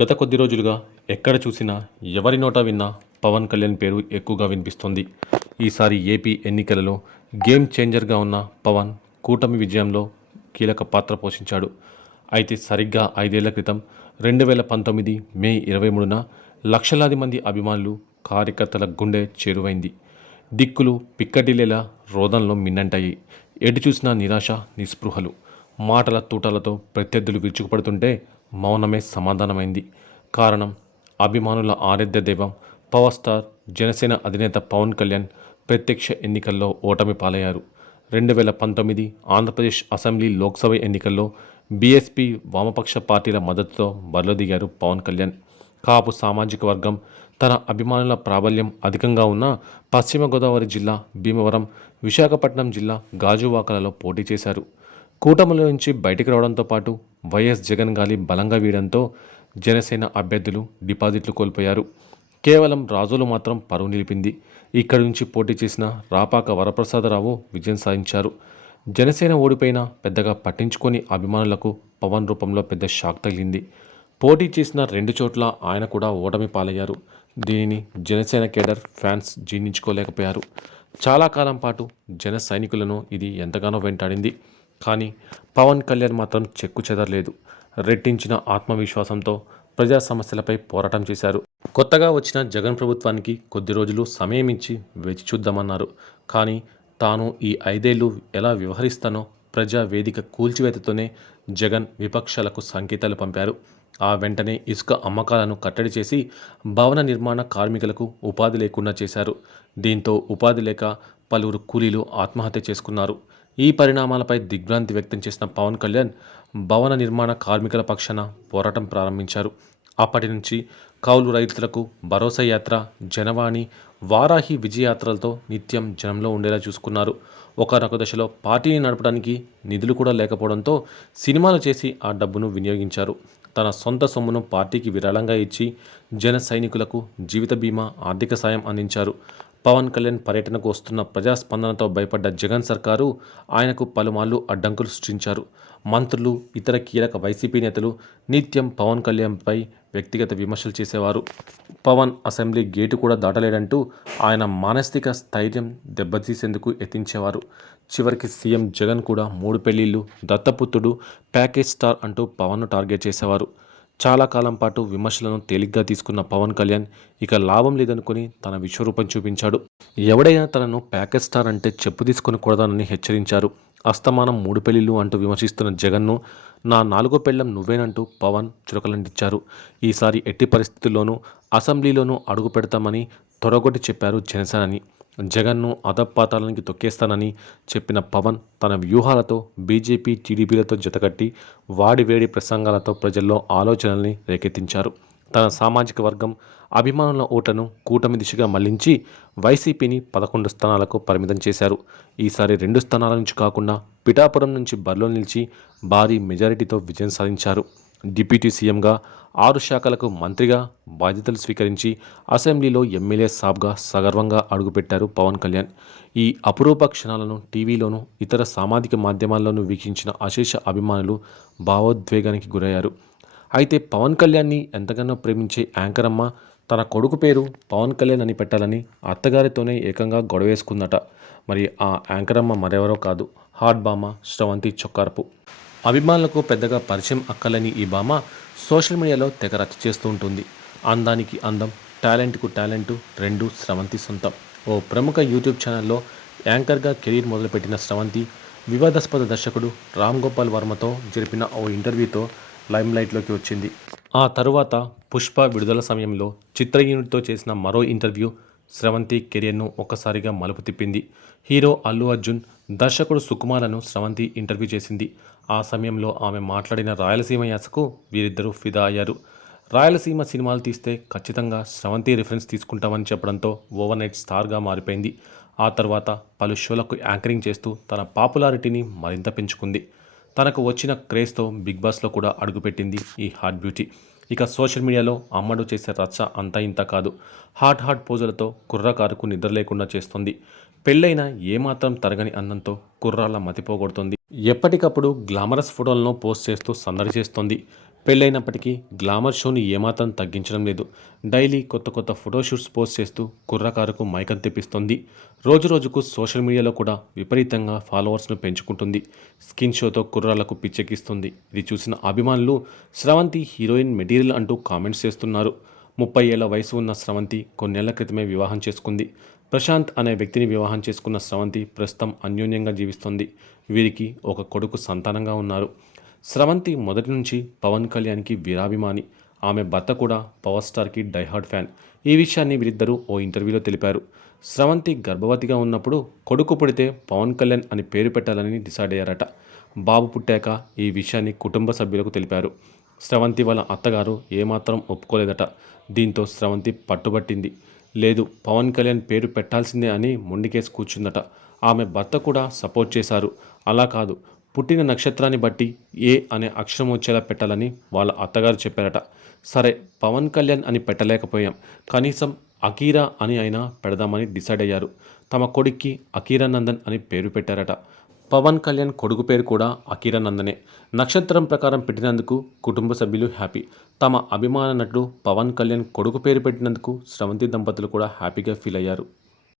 గత కొద్ది రోజులుగా ఎక్కడ చూసినా ఎవరి నోట విన్నా పవన్ కళ్యాణ్ పేరు ఎక్కువగా వినిపిస్తోంది. ఈసారి ఏపీ ఎన్నికలలో గేమ్ చేంజర్గా ఉన్న పవన్ కూటమి విజయంలో కీలక పాత్ర పోషించాడు. అయితే సరిగ్గా 5 ఏళ్ల క్రితం 2019 మే 23న లక్షలాది మంది అభిమానులు, కార్యకర్తల గుండె చేరువైంది. దిక్కులు పిక్కటిల్లేలా రోదనలో మిన్నంటాయి. ఎటు చూసినా నిరాశ, నిస్పృహలు. మాటల తూటాలతో ప్రత్యర్థులు విరుచుకుపడుతుంటే మౌనమే సమాధానమైంది. కారణం, అభిమానుల ఆరాధ్య దైవం పవర్ స్టార్ జనసేన అధినేత పవన్ కళ్యాణ్ ప్రత్యక్ష ఎన్నికల్లో ఓటమి పాలయ్యారు. 2019 ఆంధ్రప్రదేశ్ అసెంబ్లీ, లోక్సభ ఎన్నికల్లో బీఎస్పీ, వామపక్ష పార్టీల మద్దతుతో బరిలో దిగారు పవన్ కళ్యాణ్. కాపు సామాజిక వర్గం, తన అభిమానుల ప్రాబల్యం అధికంగా ఉన్న పశ్చిమ గోదావరి జిల్లా భీమవరం, విశాఖపట్నం జిల్లా గాజువాకలలో పోటీ చేశారు. కూటమిలో నుంచి బయటికి రావడంతో పాటు వైఎస్ జగన్ గాలి బలంగా వీయడంతో జనసేన అభ్యర్థులు డిపాజిట్లు కోల్పోయారు. కేవలం రాజులు మాత్రం పరువు నిలిపింది. ఇక్కడి నుంచి పోటీ చేసిన రాపాక వరప్రసాదరావు విజయం సాధించారు. జనసేన ఓడిపోయినా పెద్దగా పట్టించుకొని అభిమానులకు పవన్ రూపంలో పెద్ద షాక్ తగిలింది. పోటీ చేసిన 2 చోట్ల ఆయన కూడా ఓటమి పాలయ్యారు. దీనిని జనసేన కేడర్, ఫ్యాన్స్ జీర్ణించుకోలేకపోయారు. చాలా కాలం పాటు జన సైనికులను ఇది ఎంతగానో వెంటాడింది. కానీ పవన్ కళ్యాణ్ మాత్రం చెక్కు చెదరలేదు. రెట్టించిన ఆత్మవిశ్వాసంతో ప్రజా సమస్యలపై పోరాటం చేశారు. కొత్తగా వచ్చిన జగన్ ప్రభుత్వానికి కొద్ది రోజులు సమయం ఇచ్చి వేచి చూద్దామన్నారు. కానీ తాను ఈ 5 ఏళ్లు ఎలా వ్యవహరిస్తానో ప్రజా వేదిక కూల్చివేతతోనే జగన్ విపక్షాలకు సంకేతాలు పంపారు. ఆ వెంటనే ఇసుక అమ్మకాలను కట్టడి చేసి భవన నిర్మాణ కార్మికులకు ఉపాధి లేకుండా చేశారు. దీంతో ఉపాధి లేక పలువురు కూలీలు ఆత్మహత్య చేసుకున్నారు. ఈ పరిణామాలపై దిగ్భ్రాంతి వ్యక్తం చేసిన పవన్ కళ్యాణ్ భవన నిర్మాణ కార్మికుల పక్షాన పోరాటం ప్రారంభించారు. అప్పటి నుంచి కౌలు రైతులకు భరోసా యాత్ర, జనవాణి, వారాహి విజయయాత్రలతో నిత్యం జనంలో ఉండేలా చూసుకున్నారు. ఒకానొక దశలో పార్టీని నడపడానికి నిధులు కూడా లేకపోవడంతో సినిమాలు చేసి ఆ డబ్బును వినియోగించారు. తన సొంత సొమ్మును పార్టీకి విరాళంగా ఇచ్చి జన సైనికులకు జీవిత బీమా, ఆర్థిక సాయం అందించారు. పవన్ కళ్యాణ్ పర్యటనకు వస్తున్న ప్రజాస్పందనతో భయపడ్డ జగన్ సర్కారు ఆయనకు పలుమార్లు అడ్డంకులు సృష్టించారు. మంత్రులు, ఇతర కీలక వైసీపీ నేతలు నిత్యం పవన్ కళ్యాణ్పై వ్యక్తిగత విమర్శలు చేసేవారు. పవన్ అసెంబ్లీ గేటు కూడా దాటలేడంటూ ఆయన మానసిక స్థైర్యం దెబ్బతీసేందుకు యత్నించేవారు. చివరికి సీఎం జగన్ కూడా 3 పెళ్లిళ్లు, దత్తపుత్రుడు, ప్యాకేజ్ స్టార్ అంటూ పవన్ను టార్గెట్ చేసేవారు. చాలా కాలం పాటు విమర్శలను తేలిగ్గా తీసుకున్న పవన్ కళ్యాణ్ ఇక లాభం లేదనుకుని తన విశ్వరూపం చూపించాడు. ఎవడైనా తనను ప్యాకేజ్ స్టార్ అంటే చెప్పు తీసుకొని కొడదానని హెచ్చరించారు. అస్తమానం 3 పెళ్లిళ్లు అంటూ విమర్శిస్తున్న జగన్ను నా 4వ పెళ్లం నువ్వేనంటూ పవన్ చురకలంటించారు. ఈసారి ఎట్టి పరిస్థితుల్లోనూ అసెంబ్లీలోనూ అడుగు పెడతామని తొడగొట్టి చెప్పారు జనసేనని. జగన్ను అధపాతాళానికి తొక్కేస్తానని చెప్పిన పవన్ తన వ్యూహాలతో బీజేపీ, టీడీపీలతో జతకట్టి వాడివేడి ప్రసంగాలతో ప్రజల్లో ఆలోచనల్ని రేకెత్తించారు. తన సామాజిక వర్గం అభిమానుల ఓట్లను కూటమి దిశగా మళ్లించి వైసీపీని 11 స్థానాలకు పరిమితం చేశారు. ఈసారి 2 స్థానాల నుంచి కాకుండా పిఠాపురం నుంచి బరిలో నిలిచి భారీ మెజారిటీతో విజయం సాధించారు. డిప్యూటీ సీఎంగా 6 శాఖలకు మంత్రిగా బాధ్యతలు స్వీకరించి అసెంబ్లీలో ఎమ్మెల్యే సాబ్గా సగర్వంగా అడుగుపెట్టారు పవన్ కళ్యాణ్. ఈ అపురూప క్షణాలను టీవీలోనూ, ఇతర సామాజిక మాధ్యమాల్లోనూ వీక్షించిన అశేష అభిమానులు భావోద్వేగానికి గురయ్యారు. అయితే పవన్ కళ్యాణ్ని ఎంతగానో ప్రేమించే యాంకర్ అమ్మ తన కొడుకు పేరు పవన్ కళ్యాణ్ అని పెట్టాలని అత్తగారితోనే ఏకంగా గొడవేసుకుందట. మరి ఆ యాంకర్ అమ్మ మరెవరో కాదు, హాట్ భామ శ్రవంతి చొక్కారపు. అభిమానులకు పెద్దగా పరిచయం అక్కలేని ఈ భామ సోషల్ మీడియాలో తెగ రచ్చ చేస్తూ ఉంటుంది. అందానికి అందం, టాలెంట్కు టాలెంటు రెండూ శ్రవంతి సొంతం. ఓ ప్రముఖ యూట్యూబ్ ఛానల్లో యాంకర్గా కెరీర్ మొదలుపెట్టిన శ్రవంతి వివాదాస్పద దర్శకుడు రామ్ గోపాల్ వర్మతో జరిపిన ఓ ఇంటర్వ్యూతో లైమ్లైట్లోకి వచ్చింది. ఆ తరువాత పుష్ప విడుదల సమయంలో చిత్ర యూనిట్తో చేసిన మరో ఇంటర్వ్యూ స్రవంతి కెరియర్ను ఒక్కసారిగా మలుపు తిప్పింది. హీరో అల్లు అర్జున్, దర్శకుడు సుకుమార్లను స్రవంతి ఇంటర్వ్యూ చేసింది. ఆ సమయంలో ఆమె మాట్లాడిన రాయలసీమ యాసకు వీరిద్దరూ ఫిదా అయ్యారు. రాయలసీమ సినిమాలు తీస్తే ఖచ్చితంగా స్రవంతి రిఫరెన్స్ తీసుకుంటామని చెప్పడంతో ఓవర్ నైట్ స్టార్గా మారిపోయింది. ఆ తర్వాత పలు షోలకు యాంకరింగ్ చేస్తూ తన పాపులారిటీని మరింత పెంచుకుంది. తనకు వచ్చిన క్రేజ్తో బిగ్ బాస్లో కూడా అడుగుపెట్టింది ఈ హాట్ బ్యూటీ. ఇక సోషల్ మీడియాలో అమ్మడు చేసే రచ్చ అంతా ఇంత కాదు. హాట్ పోజులతో కుర్రకారుకు నిద్ర లేకుండా చేస్తుంది. పెళ్ళైనా ఏమాత్రం తరగని అందంతో కుర్రాళ్ళ మతిపోగొడుతుంది. ఎప్పటికప్పుడు గ్లామరస్ ఫోటోలను పోస్ట్ చేస్తూ సందడి చేస్తోంది. పెళ్ళైనప్పటికీ గ్లామర్ షోని ఏమాత్రం తగ్గించడం లేదు. డైలీ కొత్త కొత్త ఫోటోషూట్స్ పోస్ట్ చేస్తూ కుర్రకారుకు మైకం తెప్పిస్తోంది. రోజురోజుకు సోషల్ మీడియాలో కూడా విపరీతంగా ఫాలోవర్స్ను పెంచుకుంటుంది. స్కిన్ షోతో కుర్రాళ్లకు పిచ్చెక్కిస్తుంది. ఇది చూసిన అభిమానులు స్రవంతి హీరోయిన్ మెటీరియల్ అంటూ కామెంట్స్ చేస్తున్నారు. 30 ఏళ్ల వయసు ఉన్న స్రవంతి కొన్నేళ్ల క్రితమే వివాహం చేసుకుంది. ప్రశాంత్ అనే వ్యక్తిని వివాహం చేసుకున్న స్రవంతి ప్రస్తుతం అన్యోన్యంగా జీవిస్తోంది. వీరికి ఒక కొడుకు సంతానంగా ఉన్నారు. స్రవంతి మొదటి నుంచి పవన్ కళ్యాణ్కి వీరాభిమాని. ఆమె భర్త కూడా పవర్ స్టార్కి డైహార్డ్ ఫ్యాన్. ఈ విషయాన్ని వీరిద్దరూ ఓ ఇంటర్వ్యూలో తెలిపారు. స్రవంతి గర్భవతిగా ఉన్నప్పుడు కొడుకు పుడితే పవన్ కళ్యాణ్ అని పేరు పెట్టాలని డిసైడ్ అయ్యారట. బాబు పుట్టాక ఈ విషయాన్ని కుటుంబ సభ్యులకు తెలిపారు. స్రవంతి వాళ్ళ అత్తగారు ఏమాత్రం ఒప్పుకోలేదట. దీంతో స్రవంతి పట్టుబట్టింది. లేదు, పవన్ కళ్యాణ్ పేరు పెట్టాల్సిందే అని మొండికేసి కూర్చుందట. ఆమె భర్త కూడా సపోర్ట్ చేశారు. అలా కాదు, పుట్టిన నక్షత్రాన్ని బట్టి ఏ అనే అక్షరం వచ్చేలా పెట్టాలని వాళ్ళ అత్తగారు చెప్పారట. సరే, పవన్ కళ్యాణ్ అని పెట్టలేకపోయాం, కనీసం అకీరా అని అయినా పెడదామని డిసైడ్ అయ్యారు. తమ కొడుక్కి అకీరానందన్ అని పేరు పెట్టారట. పవన్ కళ్యాణ్ కొడుకు పేరు కూడా అకీరానందనే. నక్షత్రం ప్రకారం పెట్టినందుకు కుటుంబ సభ్యులు హ్యాపీ. తమ అభిమాన నటుడు పవన్ కళ్యాణ్ కొడుకు పేరు పెట్టినందుకు స్రవంతి దంపతులు కూడా హ్యాపీగా ఫీల్ అయ్యారు.